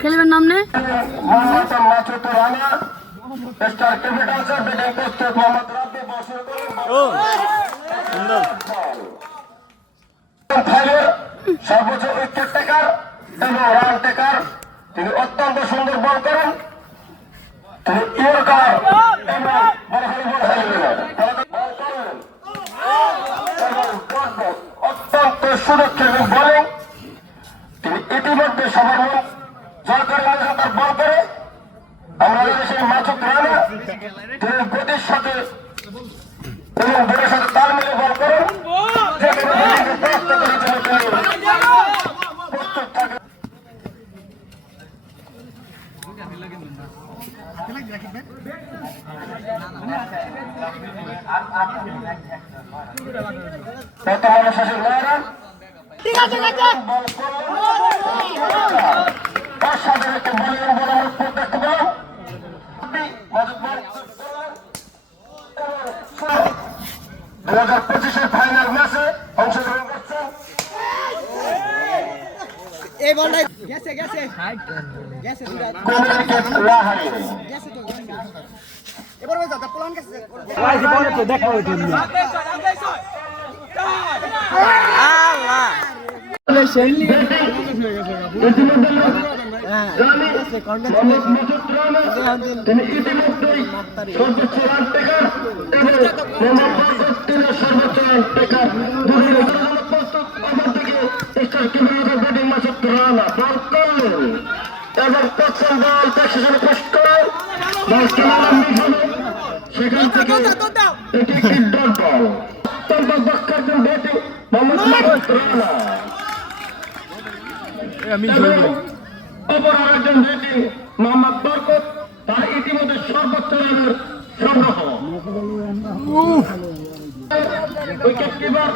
খেলবেন নাম নেই সর্বোচ্চ উইকেট টেকার এবং রান টেকার তিনি অত্যন্ত সুন্দর বল করেন। তিনি ইয়র্কার অত্যন্ত সুরক্ষিত বোলিং। তিনি ইতিমধ্যে সবার মন জয় করে নিয়েছেন তার বল করে। আমরা সেই মাসুদ রানা তিনি গতির সাথে এবং বোলের সাথে তাল মিলে বল করেন। বর্তমানে শাসক নারায়ণ অসাধারণ একটি বোলিং বল আমরা দেখতে পেলাম। 2025-এর ফাইনাল ম্যাচে অংশগ্রহণ করছেন। এই বলটা গেছে গেছে গেছে এবার ওই দাদা প্লান গেছে ওই যে বল তো দেখো ওই তুমি আল্লাহ বলে শেনলি হ্যাঁ গেছে কংগ্রেচুলেশন তিনি ইতিমধ্যেই সর্বোচ্চ রান টেকার এবং সর্বোচ্চ রান টেকার প্রস্তুত অপরদিকে স্টার কিভাবে ব্যাটিং মাসুদ রানা বল করলেন এবং প্রথম বল সেখানে পোস্ট করেন সেখান থেকে এটি একটি ডট বল। অত্যন্ত দক্ষতার ব্যাটিং মোহাম্মদ মাসুদ রানা অপর আরেকজন ব্যাটিং মোহাম্মদ বরকত তার ইতিমধ্যে সর্বোচ্চ রানের সংগ্রহ। Wicket keeper